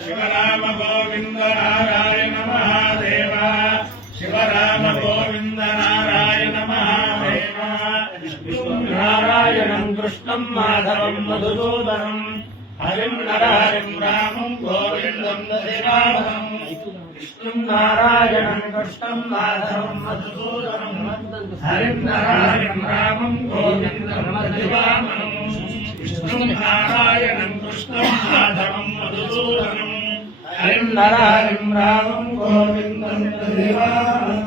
శివరామ గోవింద నారాయణ మహాదేవ శివరామ గోవింద నారాయణ మహాదేవ నారాయణం కృష్ణం మాధవం మధుసూదనం హరిం నరహరిం రామం గోవిందం దశరామం విష్ణుం నారాయణం కృష్ణం మాధవం మధుసూదనం హరిం నరహరిం రామం గోవిందం దశరామం విష్ణుం నారాయణం కృష్ణం మాధవం మధుసూదనం. హరిం నరహరిం రామం గోవిందం దశరామం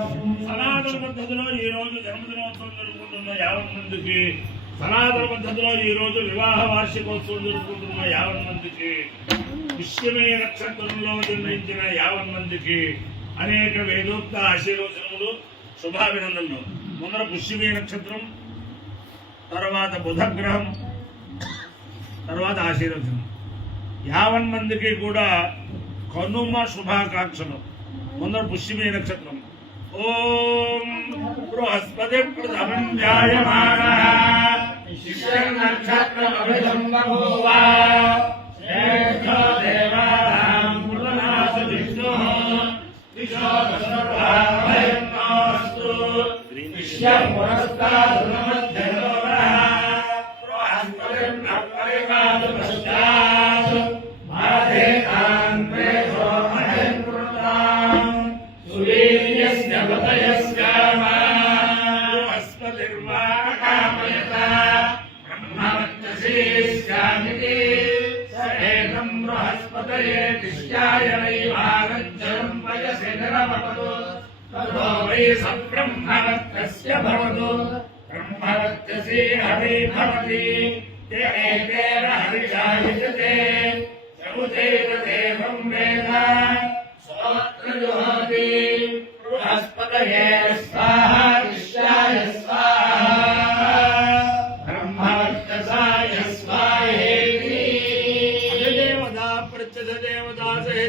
సనాతన పద్ధతిలో ఈ రోజు జన్మదినోత్సవం జరుపుకుంటున్న యావన్ మందికి సనాతన పద్ధతిలో ఈ రోజు వివాహ వార్షికోత్సవం జరుపుకుంటున్న యావన్ మందికి పుష్యమే నక్షత్రంలో జన్మించిన యావన్ మందికి అనేక వేదోక్త ఆశీర్వచనములు శుభాభినందనలు. ముందర పుష్యమే నక్షత్రం తర్వాత బుధగ్రహం తర్వాత ఆశీర్వచనం. యావన్ మందికి కూడా కనుమ శుభాకాంక్షలు. ముందర పుష్యమే నక్షత్రం. ఓం బృహస్పతి ప్రథమం జాయమాన శిష్యం నక్షత్రమభిధం బ్రహ్మవత్తశీస్యామితి స ఏకం బృహస్పతయే దిశ్యాయ నైవాగజ్జనం వయసి నిరమపదు తదో వై స బ్రహ్మవత్తస్య భవతు. బ్రహ్మవత్తసి హరి భవతి. తే ఏకేన హరిషాయుజతే సముదేవ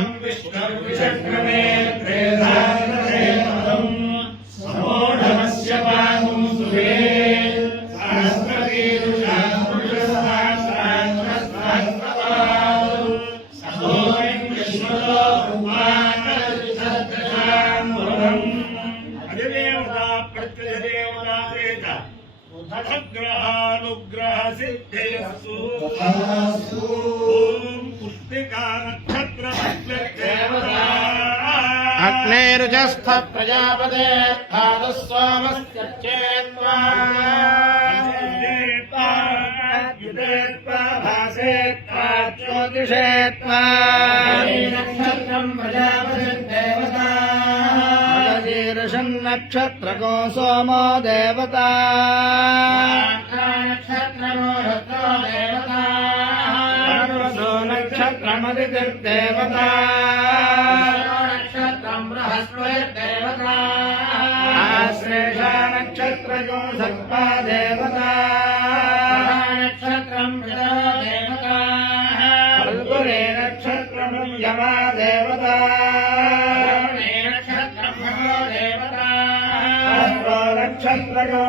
ఇదం గ్రహానుగ్రహ సిద్ధిరస్సు ఓం పుష్టికా నక్షత్ర దేవతా అగ్నేరుజస్థ ప్రజాపతే భాగస్వామస్యర్చేత్వా జ్యోతిషేత్వా. నక్షత్రం ప్రజాపతిర్దేవతా. నక్షత్రకో సోమో దేవతా. నక్షత్రమో నక్షత్రమదిర్దేవతా నక్షత్రం బృహస్పతిర్దేవతా ఆశ్లేషా నక్షత్రకో సర్పా దేవతా నక్షత్రం మృదో దేవతా ఫల్గుణే నక్షత్రము యమా దేవతా నక్షత్రం భగో దేవతా అస్త్రో నక్షత్రకో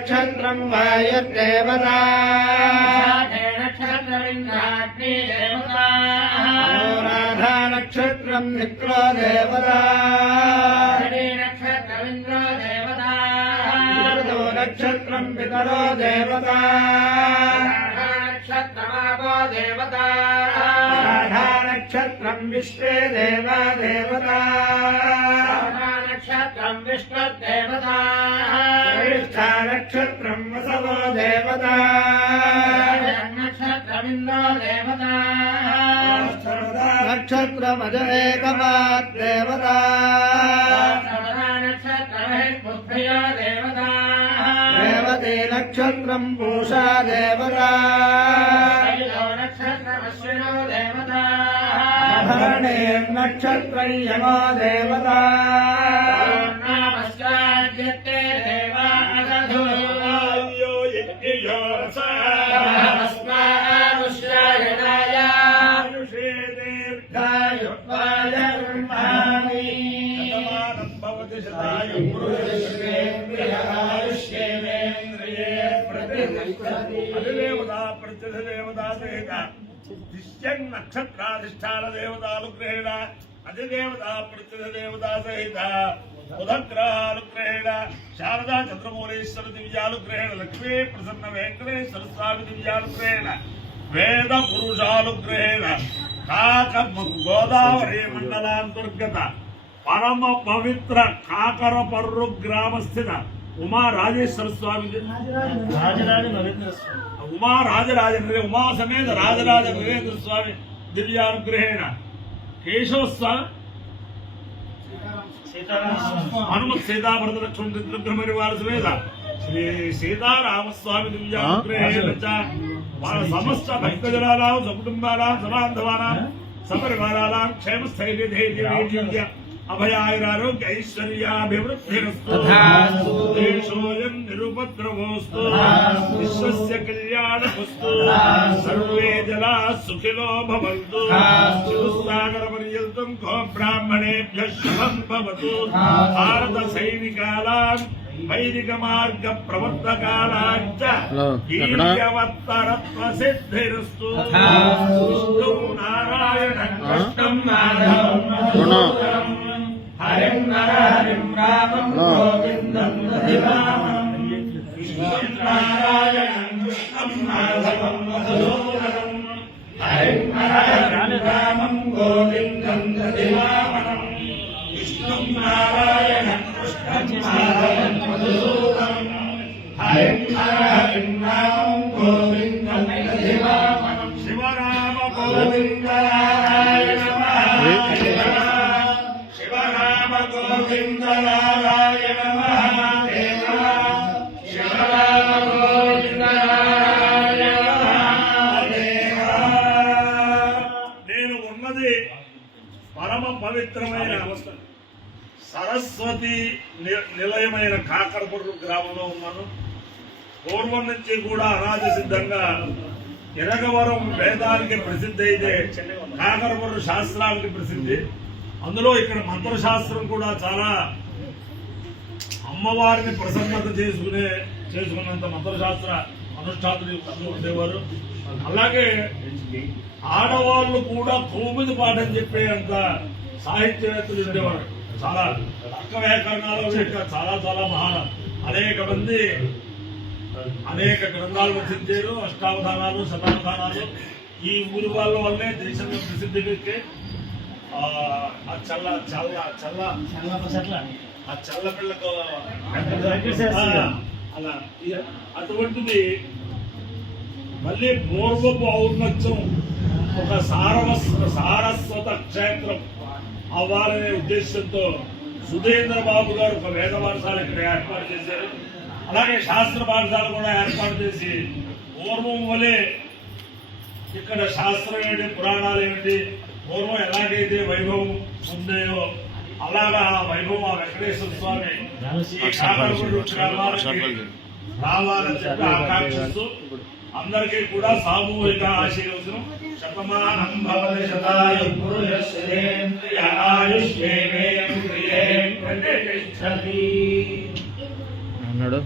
స్వాతి నక్షత్రం వాయుర్దేవతా నక్షత్రమింద్రాగ్ని దేవతా అనురాధా నక్షత్రం మిత్రో దేవతా నక్షత్రమింద్రో దేవతా మృదో నక్షత్రం పితరో దేవతా నక్షత్రమాపో नक्षत्रम् विष्णुर्देवताः नक्षत्रम् वसवो देवता नक्षत्रमिन्दो देवता नक्षत्रमज एकमात् देवता देवता देवते नक्षत्रम् पूषा देवता नक्षत्रमश्विनो देवता नक्षत्रम् देवता పుష్యం నక్షత్రాధిష్టాన దేవతానుగ్రహేణ అధిదేవత దేవత సహిత బుధగ్రహానుగ్రహేణ శారదా చంద్రమౌళేశ్వర దివ్యానుగ్రహేణ లక్ష్మీ ప్రసన్న వెంకటేశ్వర స్వామి దివ్యానుగ్రహేణ వేద పురుషానుగ్రహేణ కాక గోదావరి మండలాంతర్గత పరమ పవిత్ర కాకర పర్రు గ్రామస్థిత ఉమా రాజేశ్వర స్వామి. రాజరాజ నరేంద్ర స్వామి. ఉమా రాజరాజ ఉమా సమేత రాజరాజ నరేంద్ర స్వామి. దివ్యానుగ్రహేణ. కేశవస్వామి హనుమత్ సీతాభరత లక్ష్మణ వారి సమేత. శ్రీ సీతారామస్వామి దివ్యానుగ్రహేణ సమస్త భక్త భక్తజనాల సకుటుంబాల సమాంధవాన సపరివారాల క్షేమ స్థైర్య ధైర్య అభయాయురారోగ్య ఐశ్వర్యాభివృద్ధిరస్తు దేశోయం నిరుపద్రవోస్తు విశ్వస్య కళ్యాణమస్తు సర్వే జలా సుఖినో భవంతు చతుస్సాగర పర్యంతం కో బ్రాహ్మణేభ్య శుభం భవతు భారత హరిం నర హరిం రామం గోవిందం దధిరామం శ్రీమన్నారాయణం కృష్ణం మాధవం మధుసూదనం హరిం నర హరిం రామం గోవిందం దధిరామనం విష్ణుం నారాయణ కృష్ణం మాధవం మధుసూదనం హరిం నర హరిం రామం సరస్వతి నిలయమైన కాకరపురం గ్రామంలో ఉన్నాను. పూర్వం నుంచి కూడా అనాథ సిద్ధంగా ఎరగవరం వేదానికి ప్రసిద్ధి అయితే కాకరపురం శాస్త్రానికి ప్రసిద్ధి. అందులో ఇక్కడ మంత్రశాస్త్రం కూడా చాలా అమ్మవారిని ప్రసన్నత చేసుకునే చేసుకున్నంత మంత్రశాస్త్ర అనుష్ఠాతులు ఉండేవారు. అలాగే ఆడవాళ్ళు కూడా కోమిది పాఠం చెప్పే అంత సాహిత్యవేత్తలు ఉండేవాళ్ళు చాలా అక్క వ్యాకరణాలు చాలా చాలా మహాన. అనేక మంది అనేక గ్రంథాలు రచించారు అష్టావధానాలు శతావధానాలు ఈ ఊరి వాళ్ళ వల్లే దేశంలో ప్రసిద్ధికి ఆ చల్ల చల్ల చల్ల చల్ల ఆ చల్ల అలా అటువంటిది మళ్ళీ పూర్వపు ఔన్నత్యం ఒక సారవస్ సారస్వత క్షేత్రం. అవ్వాలనే ఉద్దేశంతో సుధీంద్ర బాబు గారు ఒక వేద పాఠశాల ఇక్కడ ఏర్పాటు చేశారు. అలాగే శాస్త్ర పాఠశాల కూడా ఏర్పాటు చేసి పూర్వం వలే ఇక్కడ శాస్త్రం ఏంటి పురాణాలు ఏమిటి పూర్వం ఎలాగైతే వైభవం ఉందాయో అలాగా ఆ వైభవం ఆ వెంకటేశ్వర స్వామి రావాలని చెప్పి ఆకాంక్షిస్తూ అందరికీ కూడా సామూహిక ఆశీర్వచనం. శతమానం భవతి శతాయు పురుషశ్రేంద్రియ ఆయుష్మేయం అన్నాడు.